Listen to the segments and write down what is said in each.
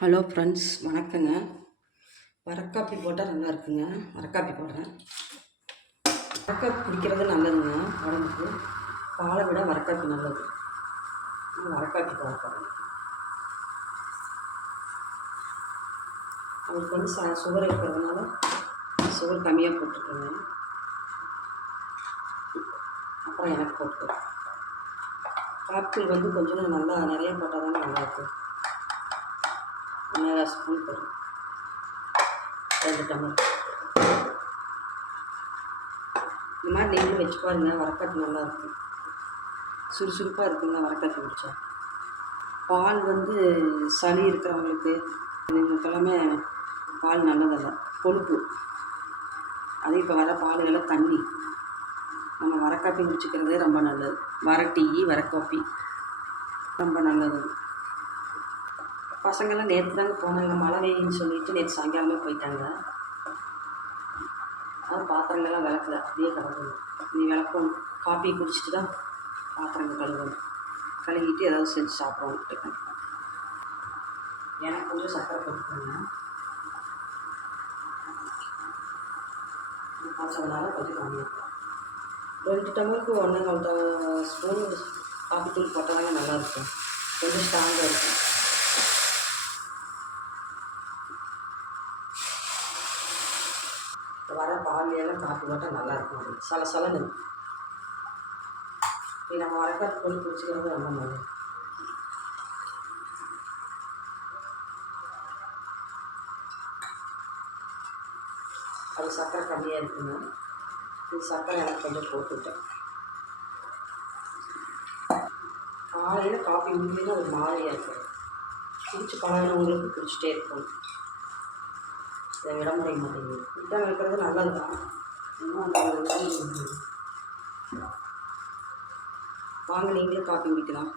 Hello friends வணக்கங்க. வரக்காப்பி போட்டால் நல்லா இருக்குங்க. வரக்காப்பி போடுறேன். வரக்காப்பி குடிக்கிறது நல்லதுங்க உடம்புக்கு. பாலை விட வரக்காப்பி நல்லது. வரக்காப்பி போட போகிறேன் அவருக்கு வந்து ச சுகர் இருக்கிறதுனால சுகர் கம்மியாக போட்டுருக்கேங்க அப்புறம் எனக்கு போட்டுக்கிறேன் காப்பித்தூள் வந்து கொஞ்சம் நல்லா நிறைய போட்டால் தான் நல்லாயிருக்கும். ஒன்றரை ஸ்பூன் போடும் ரெண்டு டம்ளர் இந்த மாதிரி நீங்களும் வச்சு பாருங்கள் வரக்காட்டு நல்லாயிருக்கும் சுறுசுறுப்பாக இருக்குங்க வரக்காட்டு குடித்தா பால் வந்து சளி இருக்கிறவங்களுக்கு இவங்களுக்கெல்லாமே பால் நல்லதல்ல. கொழுப்பு. அது இப்போ வர பாலுகள்லாம் தண்ணி. நம்ம வர காப்பி குடிச்சிக்கிறதே ரொம்ப நல்லது. வர டீ வர காப்பி ரொம்ப நல்லது. பசங்கள்லாம் நேற்று தாங்க போனாங்க மழை பெய்யுன்னு சொல்லிட்டு நேற்று சாயங்காலமே போயிட்டாங்க. அதான் பாத்திரங்கள்லாம் விளக்கல அப்படியே கிடக்குது. நீ விளக்கணும் காப்பி குடிச்சிட்டு தான் பாத்திரங்கள் கழுவணும். கழுவிட்டு ஏதாவது செஞ்சு சாப்பிடணும் எனக்கு கொஞ்சம் சக்கரை போட்டுக்கோங்க. பார்த்ததுனால கொஞ்சம் கம்மியாக இருக்கும் ரெண்டு டம்ளருக்கு ஒன்றே கால் ஸ்பூன் காப்பி தூள் போட்டால் தாங்க நல்லாயிருக்கும் கொஞ்சம் ஸ்ட்ராங்காக இருக்கும். போட்டால் நல்லாயிருக்கும் அது சல சலனு இது நம்ம வரக்காத்து போட்டு குடிச்சிக்கிறது ரொம்ப நல்லது. அது சக்கரை கம்மியாக இருக்குங்க இது சக்கரை எனக்கு கொஞ்சம் போட்டுவிட்டேன் காலையில் காஃபி முடிஞ்சுன்னா ஒரு மாதிரியாக இருக்கும் குடிச்சு பழகிறவங்களுக்கு குடிச்சிட்டே இருக்கும் இதை விட முடிய மாட்டேங்குது. இதான் வைக்கிறது நல்லது தான் வாங்க நீங்களே காப்பி குடிக்கலாம்.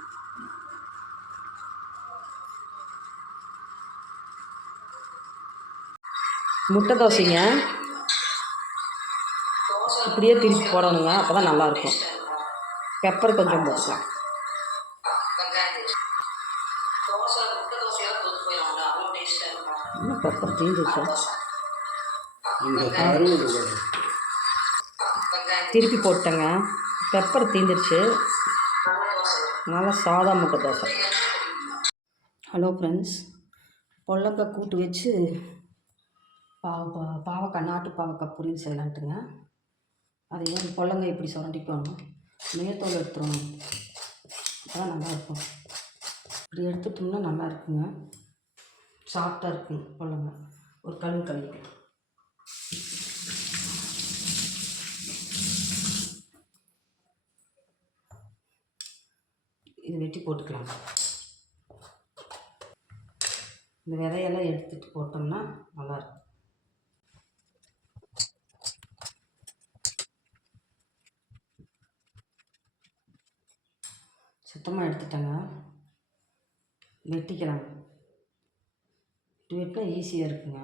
முட்டை தோசைங்க. இப்படியே திருப்பி போடணுங்க அப்போ தான் நல்லாயிருக்கும். பெப்பர் கொஞ்சம் போட்டுக்கலாம். பெப்பர் தீந்துச்சா திருப்பி போட்டேங்க. பெப்பர் தீந்துருச்சு. நல்லா சாதா முட்டை தோசை. ஹலோ ஃப்ரெண்ட்ஸ் பொல்லக்காய் கூட்டு வச்சு பாவ பாவக்காய் நாட்டு பாவக்காய் பொரியல் செய்யலான்ட்டுங்க. அதை ஏன் பொல்லங்காய் இப்படி சுரண்டிக்கணும்? மேத்தோல் எடுத்துடணும். அப்போ நல்லாயிருக்கும் இப்படி எடுத்துட்டோம்னா நல்லா இருக்குங்க. சாஃப்டாக இருக்கும் பொல்லங்காய் ஒரு கல் கழுவிக்கலாம். இது வெட்டி போட்டுக்கலாம். இந்த விதையெல்லாம் எடுத்துட்டு போட்டோம்னா நல்லாயிருக்கும் சுத்தமாக எடுத்துட்டேங்க. வெட்டிக்கலாம். வெட்டினா ஈஸியாக இருக்குங்க.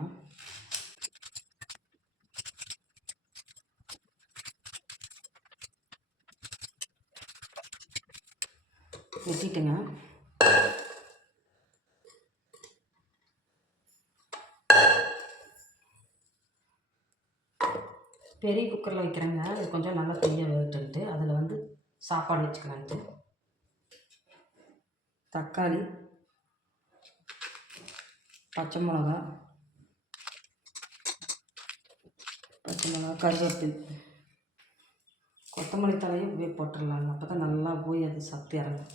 வெட்டிட்டுங்க. பெரிய குக்கரில் வைக்கிறேங்க. அது கொஞ்சம் நல்லா பெரிய வேகட்டுன்ட்டு அதில் வந்து சாப்பாடு வச்சுக்கலான்ட்டு தக்காளி பச்சை மிளகா பச்சை மிளகா கருவேப்பில் கொத்தமல்லி தலையும் இப்படியே போட்டுடலாங்க. அப்போ தான் நல்லா போய் அது சத்து இறங்கும்.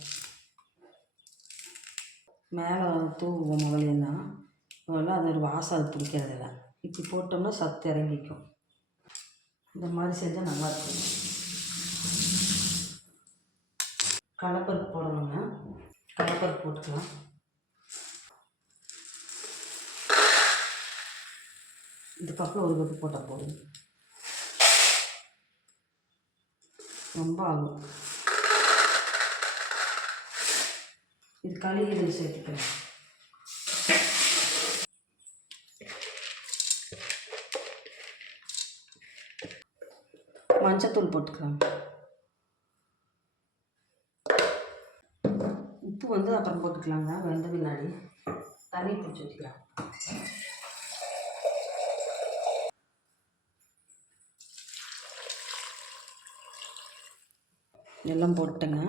மேலே தூவுவோம் முதலேன்னா முதல்ல அது ஒரு வாசம் அது. பிடிக்கிறதில்ல இப்படி போட்டோம்னா சத்து இறங்கிக்கும். இந்த மாதிரி செஞ்சால் நல்லாயிருக்கும் கடப்பருப்பு போடணுங்க. கடப்பருப்பு போட்டுக்கலாம். இந்த கப்பில் ஒரு கப்பு போட்டால் போதும். ரொம்ப ஆகும். இது கழுவி இதில் சேர்த்துக்கிறேன் மஞ்சத்தூள் போட்டுக்கலாம். உப்பு வந்து அப்புறம் போட்டுக்கலாங்க வெந்த பின்னாடி. தண்ணி பிடிச்சி வச்சுக்கலாம் எல்லாம் போட்டுட்டேங்க.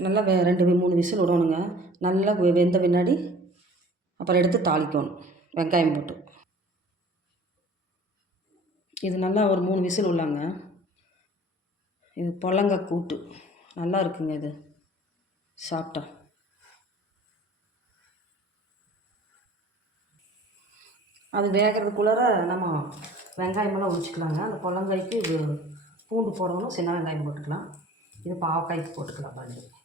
நல்லா வே ரெண்டு மூணு விசில் விடணுங்க. நல்லா வெ- வெந்த பின்னாடி அப்புறம் எடுத்து தாளிக்கணும். வெங்காயம் போட்டு. இது நல்லா ஒரு மூணு விசில் உள்ளாங்க. இது பொல்லங்காய் கூட்டு. நல்லா இருக்குங்க இது. சாப்பிட்டா. அது வேகிறதுக்குள்ளார நம்ம வெங்காயமெல்லாம் உரிச்சிக்கலாங்க. அந்த பொல்லங்காய்க்கு இது பூண்டு போடணும். சின்ன வெங்காயம் போட்டுக்கலாம். இது பாவக்காய்க்கு போட்டுக்கலாம் பண்ணி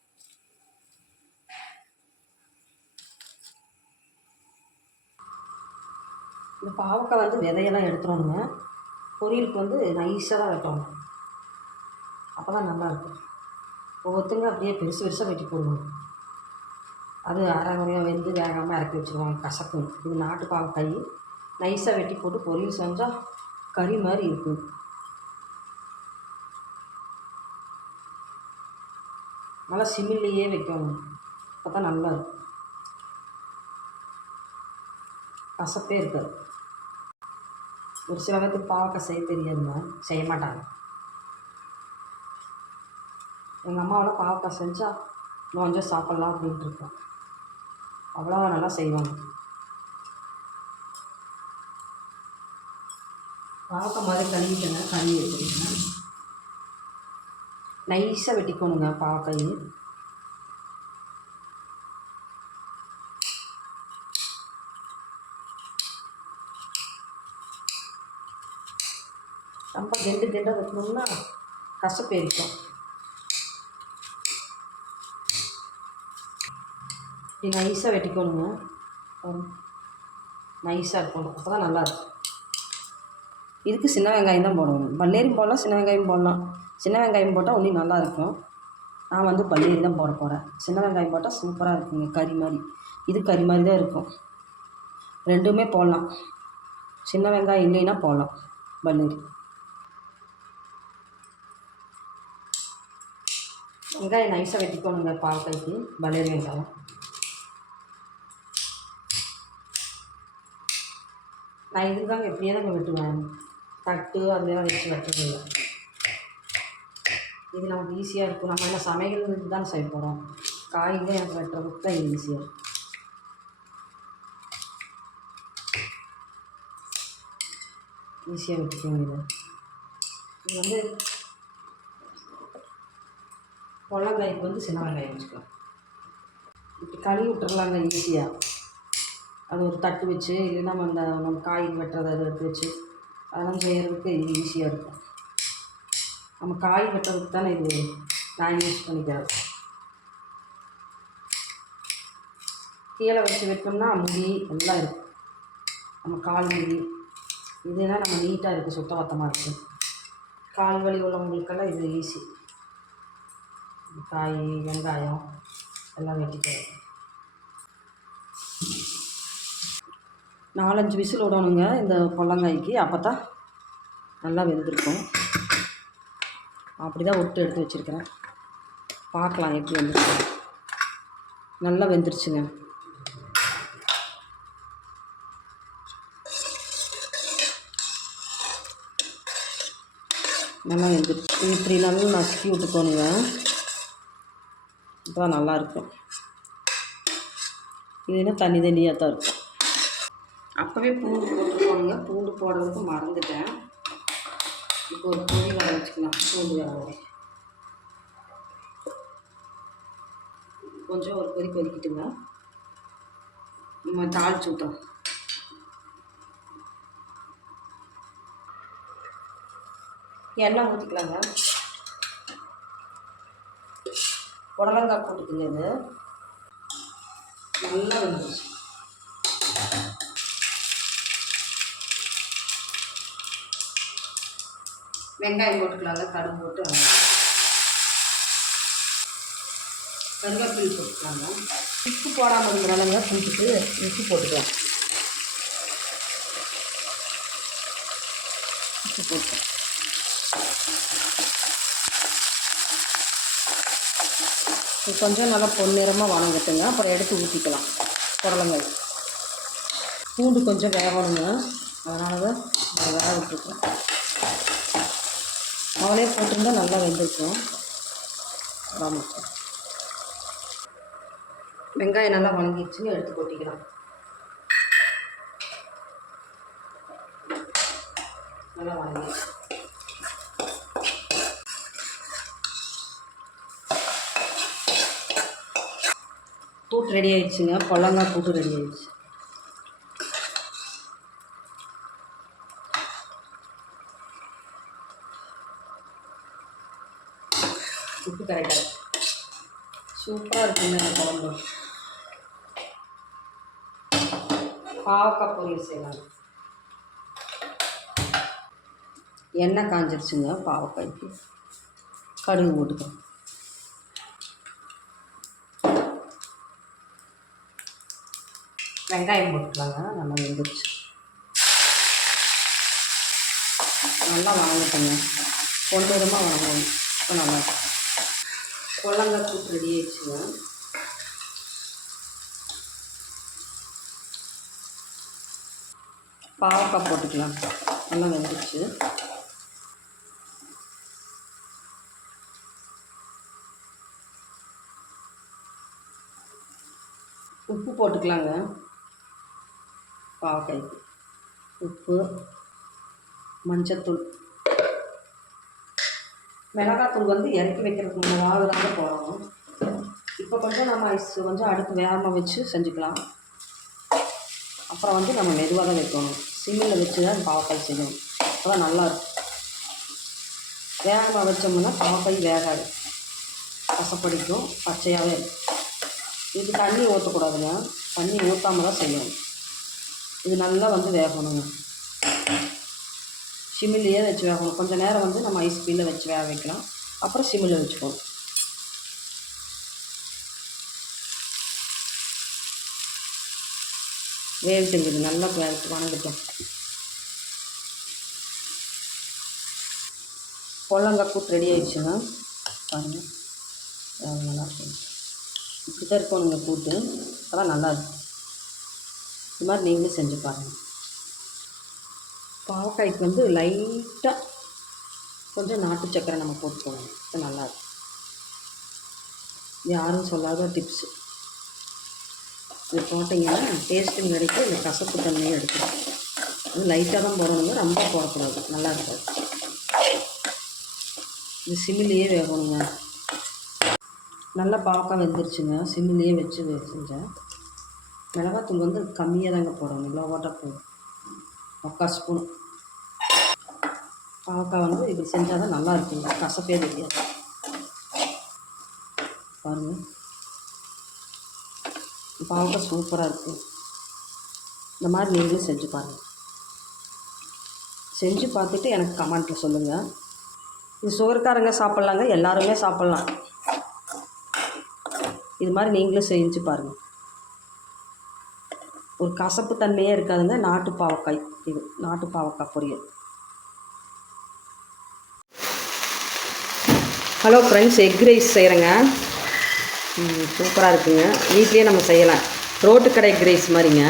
இந்த பாவக்காய் வந்து விதையெல்லாம் எடுத்துடணுங்க. பொரியலுக்கு வந்து நைஸாக தான் வெட்டணும். அப்போ தான் நல்லாயிருக்கும் ஒவ்வொருத்தங்க அப்படியே பெருசு பெருசாக வெட்டி போடுவாங்க அது அரைமுறையாக வெந்து வேகாமல் இறக்கி வச்சுருவாங்க கசக்கும். இது நாட்டு பாவக்காய். நைஸாக வெட்டி போட்டு பொரியல் செஞ்சால் கறி மாதிரி இருக்கும். நல்லா சிமில்லையே வைக்கணும். அப்போ தான் நல்லா இருக்கும். கசப்பே இருக்காது. ஒரு சில பேருக்கு பாவக்காய் செய்ய தெரியாதுங்க செய்ய மாட்டாங்க. எங்கள் அம்மாவெல்லாம் பாவக்காய் செஞ்சால் இன்னும் கொஞ்சம் சாப்பிட்லாம் அப்படின்ட்டு இருக்கோம் அவ்வளோ நல்லா செய்வாங்க. பாவக்காய் மாதிரி கழுவிட்டேங்க கழுவி வச்சுருக்கேன் நைஸாக வெட்டிக்கணுங்க பாவக்காய். ரொம்ப கெண்டு கெண்டாக வைக்கணும்னா கசப்பு இருக்கும் இப்படி நைஸாக வெட்டிக்கணுங்க நைஸாக இருக்கணும். அப்போ தான் நல்லாயிருக்கும் இதுக்கு சின்ன வெங்காயம் தான் போடணும். பன்னீரும் போடலாம் சின்ன வெங்காயம் போடலாம். சின்ன வெங்காயம் போட்டால் இன்னும் நல்லாயிருக்கும் நான் வந்து பன்னீர் தான் போட போகிறேன் சின்ன வெங்காயம் போட்டால் சூப்பராக இருக்குங்க கறி மாதிரி. இது கறி மாதிரி தான் இருக்கும். ரெண்டுமே போடலாம். சின்ன வெங்காயம் இல்லைன்னா போடலாம் பன்னீர் வெங்காயம் நைஸாக வெட்டிக்கணுங்க பாவக்காய்க்கு பல்லேரி வெங்காயம் நான் இதுக்கு தாங்க எப்படியே தாங்க வெட்டுவேன் தட்டு அதுலாம் வச்சு வெட்டுறதில்ல இது நமக்கு ஈஸியாக இருக்கும் நம்ம என்ன சமையல் தான் செய்ய போகிறோம் காய்ங்க எனக்கு வெட்டுறதுக்கு தான் ஈஸியாக இருக்கும் ஈஸியாக வெட்டிக்கோங்க இது வந்து பொள்ளங்காய்க்கு வந்து சின்ன வெங்காயம் வச்சுக்கலாம். இப்படி கழுவி விட்டுறலாங்க ஈஸியாக அது ஒரு தட்டு வச்சு இல்லைன்னா நம்ம அந்த நம்ம காய் வெட்டுறதை அதை எடுத்து வச்சு அதெல்லாம் செய்கிறதுக்கு இது ஈஸியாக இருக்கும். நம்ம காய் வெட்டுறதுக்கு தானே இது நான் யூஸ் பண்ணிக்கிறேன் கீழே வச்சு வெட்டோம்னா முடி எல்லாம் இருக்கும். நம்ம கால் முடி இதெல்லாம் நம்ம நீட்டாக இருக்குது சுத்தபத்தமாக இருக்குது கால் வலி உள்ளவங்களுக்கெல்லாம் இது ஈஸி காய் வெங்காயம் எல்லாம் வெட்டிக்கிறது நாலஞ்சு விசில் விடணுங்க இந்த பொள்ளங்காய்க்கு அப்போ தான் நல்லா வெந்திருக்கும். அப்படி தான் விட்டு எடுத்து வச்சுருக்கிறேன். பார்க்கலாம் எப்படி வெந்திருக்கு. நல்லா வெந்துருச்சுங்க. நல்லா வெந்துருச்சு இப்படி நல்லா நசுக்கி விட்டுக்கோணுங்க. சூப்பராக தான் நல்லாயிருக்கும் இதுனா தண்ணி தண்ணியாக தான் இருக்கும் அப்போவே பூண்டு போட்டுருக்கோங்க பூண்டு போடுறதுக்கு மறந்துட்டேன். இப்போ ஒரு பொடி வர வச்சுக்கலாம். பூண்டு வேக கொஞ்சம் ஒரு கொதி கொதிக்கிட்டுங்க. நம்ம தாளிச்சு விட்டோம் எண்ணெய் ஊற்றிக்கலாங்க புடலங்காய் போட்டுக்குங்க இது. நல்லா வந்துருச்சு. வெங்காயம் போட்டுக்கலாங்க கடுகு போட்டு கருவேப்பில் போட்டுக்கலாங்க. உப்பு போடாமல் இருக்கிறனாலங்க கூட்டுட்டு உப்பு போட்டுக்கலாம். உப்பு போட்டு கொஞ்சம் நல்லா பொன்னிறமாக வணங்கட்டுங்க. அப்புறம் எடுத்து ஊற்றிக்கலாம் புடலங்காய். பூண்டு கொஞ்சம் வேகணுங்க. அதனால தான் அதை வேக விட்டுருக்கோம் அவளே போட்டிருந்தா நல்லா வெந்திருக்கும். ஆமாம் வெங்காயம் நல்லா வணங்கிடுச்சுங்க எடுத்து கொட்டிக்கலாம். நல்லா வணங்கிடுச்சு கூட்டு ரெடி ஆயிடுச்சுங்க. பொல்லங்காய் கூட்டு ரெடி ஆயிடுச்சு. உப்பு கரெக்டாக சூப்பராக இருக்குங்க அந்த குழம்பு. பாவக்காய் பொரியல் செய்யலாம். எண்ணெய் காஞ்சிருச்சுங்க பாவக்காய்க்கு. கடுகு போட்டுக்கலாம். வெங்காயம் போட்டுக்கலாங்க. நல்லா வெந்துருச்சு. நல்லா வணங்கட்டுங்க. பொன்னிறமாக வணங்கணும். இப்போ நல்லா இருக்கும். கூட்டு ரெடி ஆயிடுச்சுங்க. பாவக்காய் போட்டுக்கலாம். நல்லா வெந்துருச்சு. உப்பு போட்டுக்கலாங்க. பாவக்காய்க்கு உப்பு மஞ்சத்தூள். மிளகாத்தூள் வந்து இறக்கி வைக்கிறதுக்கு முன்னதாக தான் போடணும். இப்போ கொஞ்சம் நம்ம ஐஸ் கொஞ்சம் அடுப்பு வேகமாக வச்சு செஞ்சுக்கலாம். அப்புறம் வந்து நம்ம மெதுவாக தான் வைக்கணும். சிம்மில் வச்சு தான் பாவக்காய் செய்யணும். அப்போ தான் நல்லாயிருக்கும் வேகமாக வச்சோம்னா பாவக்காய் வேகாது. கசப்படிக்கும் பச்சையாகவே இருக்கும் இது தண்ணி ஊற்றக்கூடாதுங்க தண்ணி ஊற்றாம தான் செய்யணும். இது நல்லா வந்து வேகணுங்க. சிமிலையே வச்சு வேகணும். கொஞ்சம் நேரம் வந்து நம்ம ஐஸ் பீலில் வச்சு வேக வைக்கலாம். அப்புறம் சிமில் வச்சுக்கணும் வேவிட்டுங்க இது நல்லா வே- வணங்கட்டும். பொல்லங்காய் கூட்டு ரெடி ஆயிடுச்சுங்க பாருங்கள் நல்லா இருக்கும் இப்படி தான் இருக்கணுங்க கூட்டு. அதான் நல்லா இருக்கும் இது மாதிரி நீங்களும் செஞ்சு பாருங்கள் பாவக்காய்க்கு வந்து லைட்டாக கொஞ்சம் நாட்டு சக்கரை நம்ம போட்டுக்கணும் இது நல்லாயிருக்கும் யாரும் சொல்லாத டிப்ஸு இது போட்டிங்கன்னா டேஸ்ட்டும் கிடைக்கும். இந்த கசப்பு தன்மையும் எடுக்கும். அது லைட்டாக தான் போடணுங்க. ரொம்ப போடக்கூடாது. நல்லா இருக்காது. இது சிம்மிலேயே வேகணுங்க. நல்லா பாவக்காய் வெந்துருச்சுங்க. சிம்மிலேயே வச்சு செஞ்சேன் மிளகாத்தூள் வந்து கம்மியாக தாங்க போடணும். இவ்வளோ போட்டால் போதும். முக்கால் ஸ்பூன். பாவக்காய் வந்து இப்படி செஞ்சால் தான் நல்லா இருக்குங்க கசப்பே தெரியாது. பாருங்கள் பாவக்காய் சூப்பராக இருக்குது இந்த மாதிரி நீங்களும் செஞ்சு பாருங்கள் செஞ்சு பார்த்துட்டு எனக்கு கமெண்ட்டில் சொல்லுங்கள் இது சுகர்காரங்க சாப்பிட்லாங்க எல்லாருமே சாப்பிட்லாம். இது மாதிரி நீங்களும் செஞ்சு பாருங்கள் ஒரு கசப்பு தன்மையே இருக்காதுங்க. நாட்டு பாவக்காய் இது நாட்டு பாவக்காய் பொரியல். ஹலோ ஃப்ரெண்ட்ஸ் எக் ரைஸ் செய்கிறேங்க சூப்பராக இருக்குங்க. வீட்லேயே நம்ம செய்யலாம். ரோட்டு கடை எக் ரைஸ் மாதிரிங்க.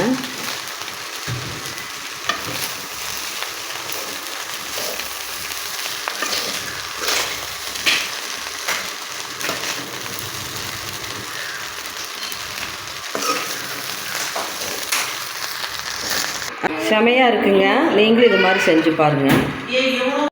செமையாக இருக்குங்க. நீங்களும் இது மாதிரி செஞ்சு பாருங்கள்